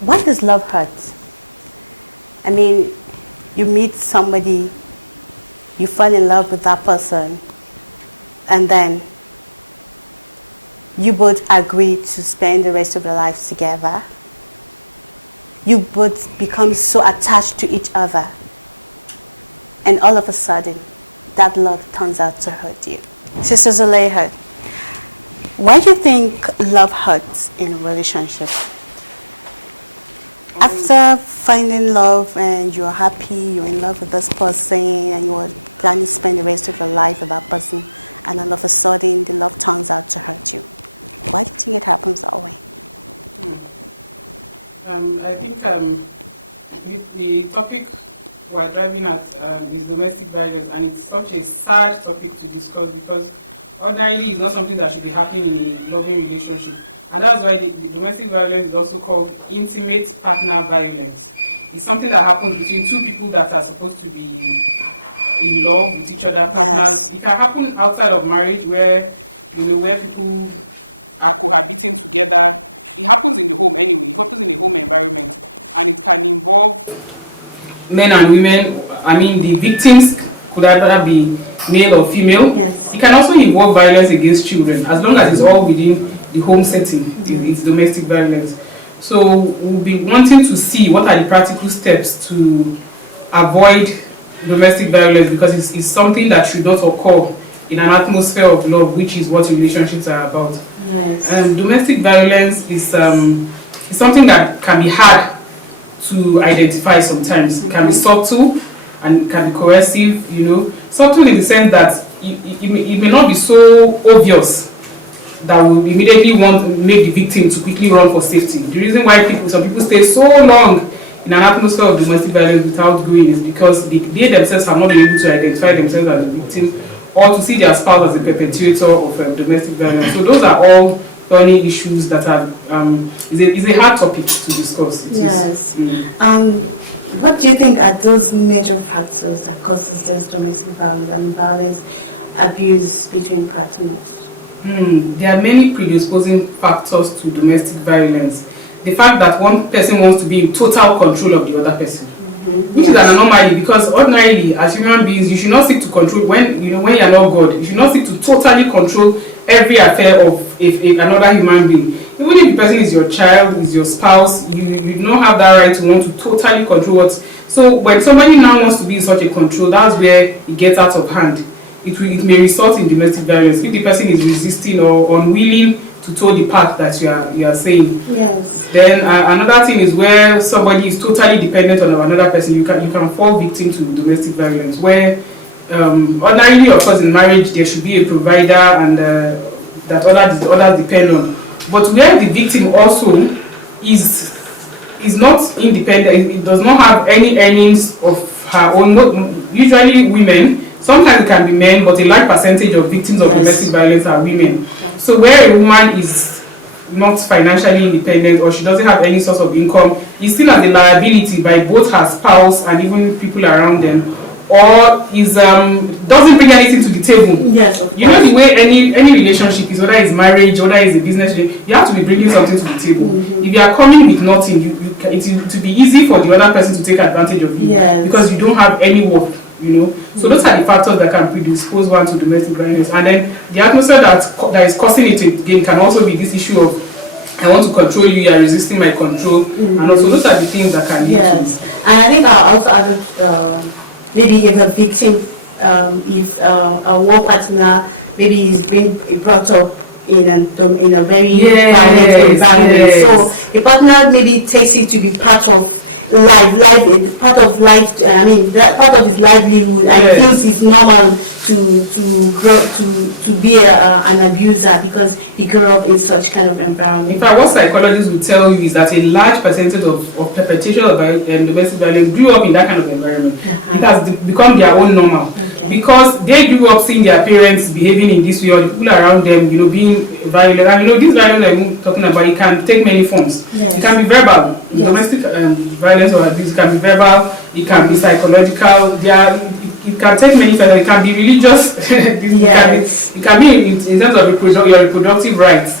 Why does love hurt? I mean, you meet somebody, you fall in love with that person, and then you both agree to spend the rest of your lives together. You both become so attached to each other, and all of a sudden, that love turns out to hurt you. Sister Zulaiha, why do you think love hurts in a relationship? After finding love and you're happy, you're in love with this person, and you're planning to spend the rest of your life with that person, and all of a sudden the love turns out to hurt you. Why do you think it happens that way? I think the topic we're driving at is domestic violence, and it's such a sad topic to discuss because ordinarily it's not something that should be happening in a loving relationship. And that's why the domestic violence is also called intimate partner violence. It's something that happens between two people that are supposed to be in love with each other, partners. Yes. It can happen outside of marriage where people are cohabiting together. It happens in the home anyway. It happens in the home environment, and it can involve men and women. I mean, the victims could either be male or female. Yes. It can also involve violence against children, as long as it's all within the home setting. It's domestic violence. So we'll be wanting to see what are the practical steps to avoid domestic violence, because it's something that should not occur in an atmosphere of love, which is what relationships are about. Yes. Domestic violence is something that can be hard to identify sometimes. It can be subtle and it can be coercive, Subtle in the sense that it may not be so obvious that will immediately make the victim to quickly run for safety. The reason why some people stay so long in an atmosphere of domestic violence without going is because they themselves have not been able to identify themselves as the victim or to see their spouse as a perpetrator of domestic violence. So those are all thorny issues that are is a hard topic to discuss. Yes. What do you think are those major factors that causes this domestic violence and violence, abuse between partners? There are many predisposing factors to domestic violence. The fact that one person wants to be in total control of the other person, which is an anomaly, because ordinarily as human beings you should not seek to control when you're not God. You should not seek to totally control every affair of another human being. Even if the person is your child, is your spouse, you don't have that right to want to totally control what. So when somebody now wants to be in such a control, that's where it gets out of hand. It may result in domestic violence if the person is resisting or unwilling to toe the path that you are saying. Yes. Then another thing is where somebody is totally dependent on another person. You can fall victim to domestic violence, where ordinarily, of course, in marriage there should be a provider and that others depend on. But where the victim also is not independent, it does not have any earnings of her own. Usually women. Sometimes it can be men, but a large percentage of victims of domestic violence are women. Okay. So where a woman is not financially independent or she doesn't have any source of income, is seen as a liability by both her spouse and even people around them, or doesn't bring anything to the table. Yes, of course. You know the way any relationship is, whether it's marriage, whether it's a business, you have to be bringing something to the table. If you are coming with nothing, it will be easy for the other person to take advantage of you, because you don't have any work. So those are the factors that can predispose one to domestic violence. And then the atmosphere that is causing it again can also be this issue of I want to control you, you are resisting my control, and also those are the things that can lead to. And I think I'll also add up to maybe if the victim, if one partner maybe is being brought up in a very violent environment, so the partner maybe takes it to be part of part of his livelihood, and feels it's normal to be an abuser because he grew up in such kind of environment. In fact, what psychologists will tell you is that a large percentage of perpetrators of domestic violence grew up in that kind of environment. It has become their own normal, because they grew up seeing their parents behaving in this way, or the people around them, being violent. And this violence I'm talking about, it can take many forms. It can be verbal. Domestic violence or abuse can be verbal, it can be psychological, it can take many forms, it can be religious, it can be in terms of your reproductive rights.